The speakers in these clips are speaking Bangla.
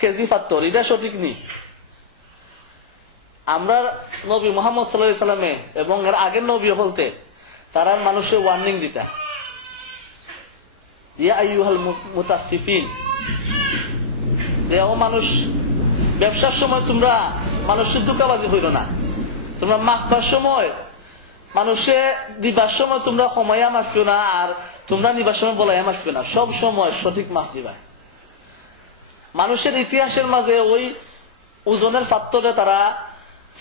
কেজি পাত্তর, এটা সঠিক নেই। আমরা নবী মুহাম্মদ সাল্লাল্লাহু আলাইহি সাল্লামে এবং এর আগের নবী বলতে তারা মানুষের ওয়ার্নিং দিতা, ইয়া আইয়ুহাল মুতাফফিফিন, যে ও মানুষ, ব্যবসার সময় তোমরা মানুষের ধোঁকাবাজি হইল না, তোমরা মাখবার সময় মানুষে দিবার সময় তোমরা কমাইয়া মাফিও না, আর তোমরা নিবার সময় বলাইয়া মাফিও না, সব সময় সঠিক মাফ দিবা। মানুষের ইতিহাসের মাঝে ওই ওজনের পাত্রে তারা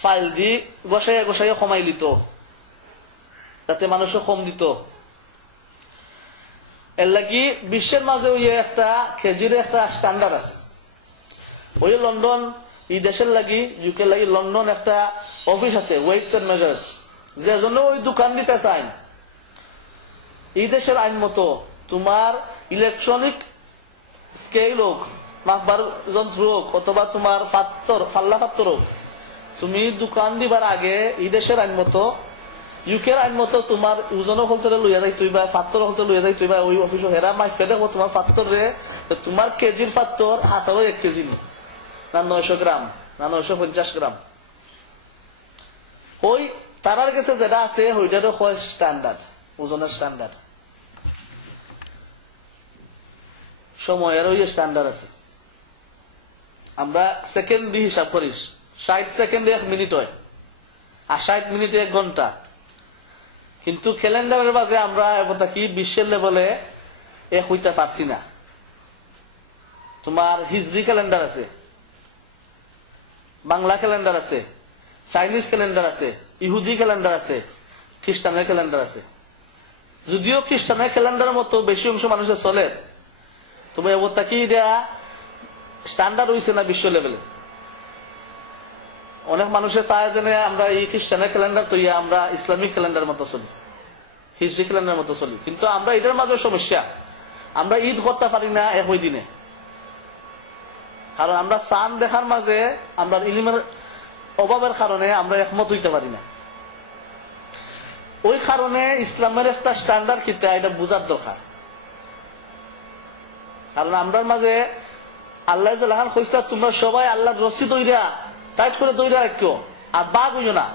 ফাইল দি গোসাইয়া গোসাইয়া কমাই লিত, যাতে মানুষে কম দিত। এর লাগি বিশ্বের মাঝে ওই একটা কেজির একটা স্ট্যান্ডার্ড আছে। ওই লন্ডন, এই দেশের লাগি, ইউকে লাগি লন্ডন একটা অফিস আছে, ওয়েটস এন্ড মেজার্স, যে জন্য ওই দোকান দিতে চাই, এই দেশের আইন মতো তোমার ইলেকট্রনিক স্কেল হোক, মাপবার যন্ত্র হোক, অথবা তোমার ফাল্লা পাত্র হোক, তুমি দোকান দিবার আগে এই দেশের আইন মতো, ইউকের আইন মতো তোমার ওজন হলতে লইয়া যাই তুই বা পাত্র হলতে লইয়া যাই তুই বা ওই অফিসে হেরা মাইফে দেখো তোমার পাত্রে, তোমার কেজির পাত্র হাসারও 1 কেজি না 900 গ্রাম না 950 গ্রাম। ওই তারার কাছে যেটা আছে ওইটারও হয় স্ট্যান্ডার্ড, ওজনের স্ট্যান্ডার্ড, সময়ের ওই স্ট্যান্ডার্ড আছে। আমরা সেকেন্ড দিয়ে হিসাব করিস, 60 সেকেন্ডে 1 মিনিট হয়, আর 60 মিনিটে 1 ঘন্টা। কিন্তু ক্যালেন্ডারের মাঝে আমরা এটা কি বিশ্বের লেভেলে এক হইতে পারছি না। তোমার হিজরি ক্যালেন্ডার আছে, বাংলা ক্যালেন্ডার আছে, চাইনিজ ক্যালেন্ডার আছে, ইহুদি ক্যালেন্ডার আছে, খ্রিস্টানের ক্যালেন্ডার আছে। যদিও খ্রিস্টানের ক্যালেন্ডারের মতো বেশি অংশ মানুষের চলে, তবে এটা কি এটা স্ট্যান্ডার্ড হইছে না বিশ্ব লেভেলে। অনেক মানুষের চায় যে আমরা এই খ্রিস্টানের ক্যালেন্ডার তৈরি, আমরা ইসলামিক ক্যালেন্ডার মতো চলি, হিজরি ক্যালেন্ডার মতো চলি। কিন্তু আমরা এটার মাঝে সমস্যা, আমরা ঈদ করতে পারি না একই দিনে, কারণ আমরা চাঁদ দেখার মাঝে আমরা ইলমের অভাবের কারণে আমরা একমত হইতে পারি না। ওই কারণে ইসলামের একটা স্ট্যান্ডার্ড কিতা এটা বোঝার দরকার। কারণ আমরার মাঝে আল্লাহ জালাল কইছে তোমরা সবাই আল্লাহর রশি দইরা টাইট করে দইরা রাখো, আর বাঘ হইও না।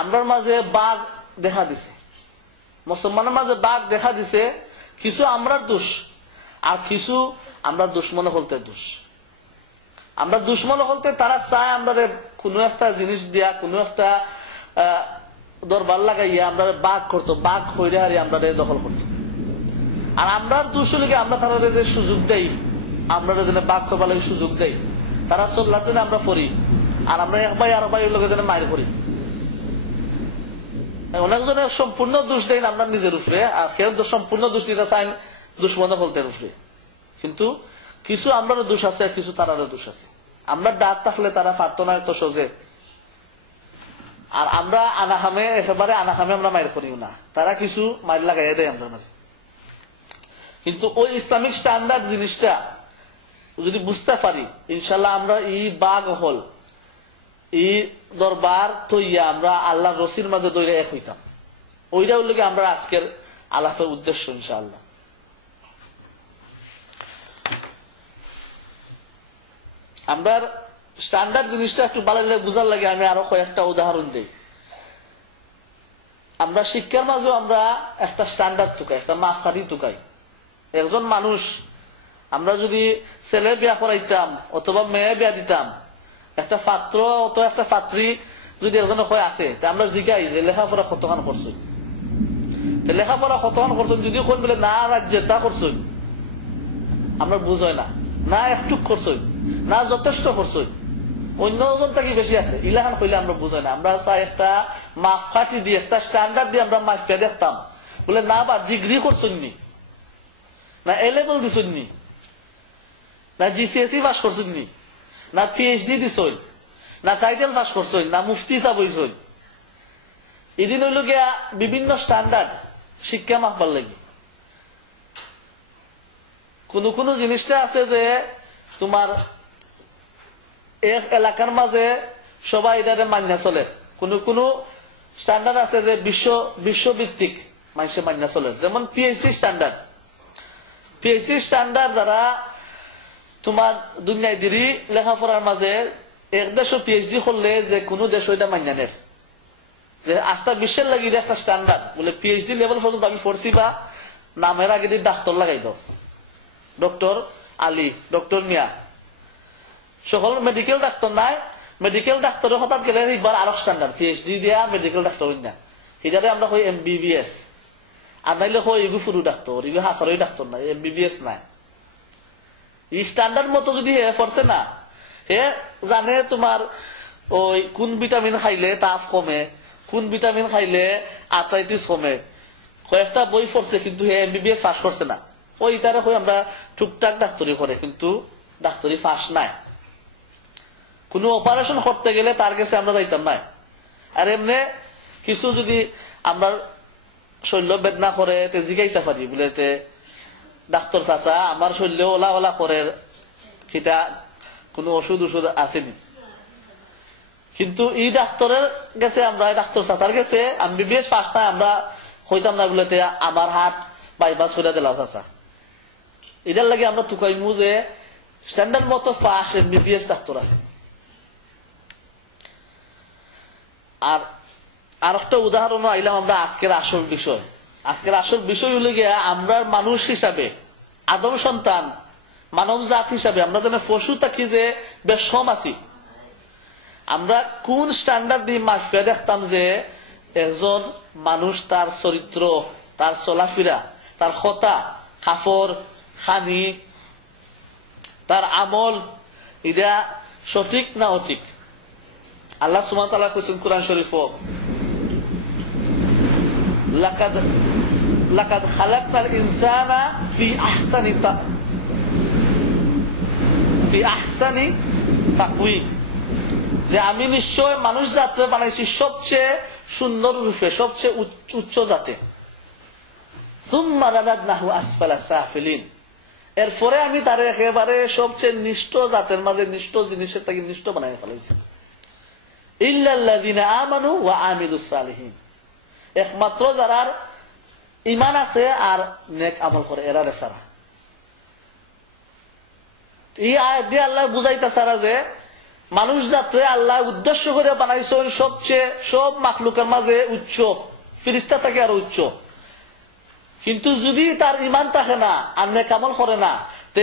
আমরার মাঝে বাঘ দেখা দিছে, মুসলমানের মাঝে বাঘ দেখা দিছে, কিছু আমরার দোষ আর কিছু আমরা দুশ্মনে হলতে দোষ। আমরা দুশ্মনে হলতে তারা চায় আমরা কোনো একটা জিনিস দিয়া, কোনো একটা দরবার লাগাইয়া আমরা বাঘ করতো, বাঘ হইরে হারিয়ে আমরা দখল করতো। আর আমরার দোষ হলে আমরা তারা যে সুযোগ দেই, আমরা যেন বাঘ করবার লাগে সুযোগ দেই, তারা চল্লাতে আমরা ফরি, আর আমরা এক ভাই আর ভাই লোকের যেন মায়ের করি। অনেকজনে সম্পূর্ণ দোষ দেন আমরা নিজের উপরে, আর কেউ সম্পূর্ণ দোষ দিতে চান দুশ্মন হলতের উপরে। কিন্তু কিছু আমরারও দোষ আছে, কিছু তারারও দোষ আছে। আমরা ডাক থাকলে তারা পারতো না এত সহজে, আর আমরা আনাখামে একেবারে আনাখামে আমরা মায়ের করিও না, তারা কিছু মাইর লাগাইয়া দেয় আমরা মাঝে। কিন্তু ওই ইসলামিক স্ট্যান্ডার্ড জিনিসটা যদি বুঝতে পারি, ইনশাল্লাহ আমরা এই বাঘ হল এই দরবার তৈয়া আমরা আল্লাহ রসির মাঝে দৈরা এক হইতাম। ওইটা হল কি আমরা আজকের আলাপের উদ্দেশ্য। ইনশাআল্লাহ আমরা স্ট্যান্ডার্ড জিনিসটা একটু ভালো বুঝার লাগে আমি আরো কয়েকটা উদাহরণ দিই। আমরা শিক্ষার মাঝেও আমরা একটা স্ট্যান্ডার্ড টুকাই, একটা মাপকাঠি টুকাই। একজন মানুষ আমরা যদি ছেলে বিয়া করাইতাম অথবা মেয়ে বিয়া দিতাম, একটা পাত্র অথবা একটা পাত্রী যদি একজন হয় আছে, আমরা জিজ্ঞাই যে লেখাপড়া কতখান করছো, লেখাপড়া কতখান করছো, যদি কোন বলে না রাজ্যে তা করছো, আমরা বুঝাই না, না একটু করছো, না যথেষ্ট করছো, অন্যজন তাকে বেশি আছে, ইলাহান কইলে আমরা বুঝাই না। আমরা চাই একটা মাপকাঠি দিয়ে, একটা স্ট্যান্ডার্ড দিয়ে আমরা মাফিয়া দেখতাম, বলে না বা ডিগ্রি করছো নি, না এ লেভেল দিছ নি, না জিসিএসি পাস করছ নি, না পিএইচডি দিছ, না টাইটেল পাস করছ, না মুফতি সাহেব হইছ। এদিন হইল গিয়া বিভিন্ন স্ট্যান্ডার্ড শিক্ষা মাপবার লাগে। কোন জিনিসটা আছে যে তোমার এক এলাকার মাঝে সবাই এটারে মান্য চলে, কোন স্ট্যান্ডার্ড আছে যে বিশ্বভিত্তিক মানুষের মান্য চলে। যেমন পিএইচডি স্ট্যান্ডার্ড, পিএইচডি স্ট্যান্ডার্ড যারা তোমার দুনিয়ায় দিরি লেখাপড়ার মাঝে এক দেশ পিএইচডি করলে যে কোনো দেশ ওইটা মান্যানের যে আস্থা বিশ্বের লাগিয়ে একটা স্ট্যান্ডার্ড বলে পিএইচডি লেভেল পর্যন্ত আমি পড়ছি বা নামের আগে দিয়ে ডাক্তার লাগাইব ডক্টর আলী ডক্টর মিয়া সকল মেডিকেল ডাক্তার নাই মেডিকেল ডাক্তারের হঠাৎ গেলে এবার আরো স্ট্যান্ডার্ড পিএইচডি দিয়া মেডিকেল ডাক্তার না এটারে আমরা কই এমবিবিএস আর নাইলে কই ইগু ফুরু ডাক্তার ইগু হাসারই ডাক্তার নাই এমবিবিএস নাই এই স্ট্যান্ডার্ড মতো যদি হে পড়ছে না হে জানে তোমার ওই কোন ভিটামিন খাইলে তাপ কমে কোন ভিটামিন খাইলে আর্থ্রাইটিস কমে কয়েকটা বই পড়ছে কিন্তু হে এমবিবিএস পাস করছে না ওই তারা কই আমরা টুকটাক ডাক্তারি করে কিন্তু ডাক্তারি পাস নাই কোন অপারেশন করতে গেলে তার কাছে আমরা যাইতাম না আর এমনি কিছু যদি আমরা শৈল্য বেদনা করে জিগাইতে পারি বলেতে ডাক্তার চাচা আমার শৈল্য ওলা ওলা করে কিতা কোনো ওষুধ আসেনি কিন্তু এই ডাক্তারের গেছে আমরা ডাক্তার চাচার গেছে এমবিবিএস পাস নাই আমরা হইতাম না বলেতে আমার হাট বাইপাস করে দিলাম চাচা এটার লাগে আমরা টুকাইমু যে স্ট্যান্ডার্ড মতো পাস এমবিবিএস ডাক্তার আছে আর একটা উদাহরণ আইলাম আমরা আজকের আসল বিষয় হলো গিয়া আমরা মানুষ হিসাবে আদম সন্তান মানব জাত হিসাবে আমরা যেন পশু থাকি যে বেশ কম আছি আমরা কোন স্ট্যান্ডার্ড দিয়ে মাফিয়া দেখতাম যে একজন মানুষ তার চরিত্র তার চলাফেরা তার কথা কাপড় খানি তার আমল এটা সঠিক না অঠিক আল্লাহ সুবহানাহু ওয়া তাআলা কইছেন কুরআন শরীফে লাকাদ খালাকনাল ইনসানা ফি আহসানি তাকওয়িম যে আমি নিশ্চয় মানুষ জাতরে বানাইছি সবচেয়ে সুন্দর রূপে সবচেয়ে উচ্চ জাতে সুম্মা রাদাদনাহু আসফালা সাফিলিন এরপরে আমি তারে একেবারে সবচেয়ে নিষ্ঠ জাতের মাঝে নিষ্ঠ জিনিসের থেকে নিষ্ঠ বানাই ফেলাইছি ইল্লাল্লাযিনা আমানু ওয়া আমিলুস সালিহিন একমাত্র যারা ঈমান আছে আর নেক আমল করে এরারে ছাড়া এই আয়াত দিয়ে আল্লাহ বুঝাইতাছে যে মানুষ জাতরে আল্লাহ উদ্দেশ্য করে বানাইছেন সবচেয়ে সব মাখলুকের মাঝে উচ্চ ফেরেশতা থেকে আর উচ্চ কিন্তু যদি তার ঈমান থাকে না আর নেক আমল করে না তে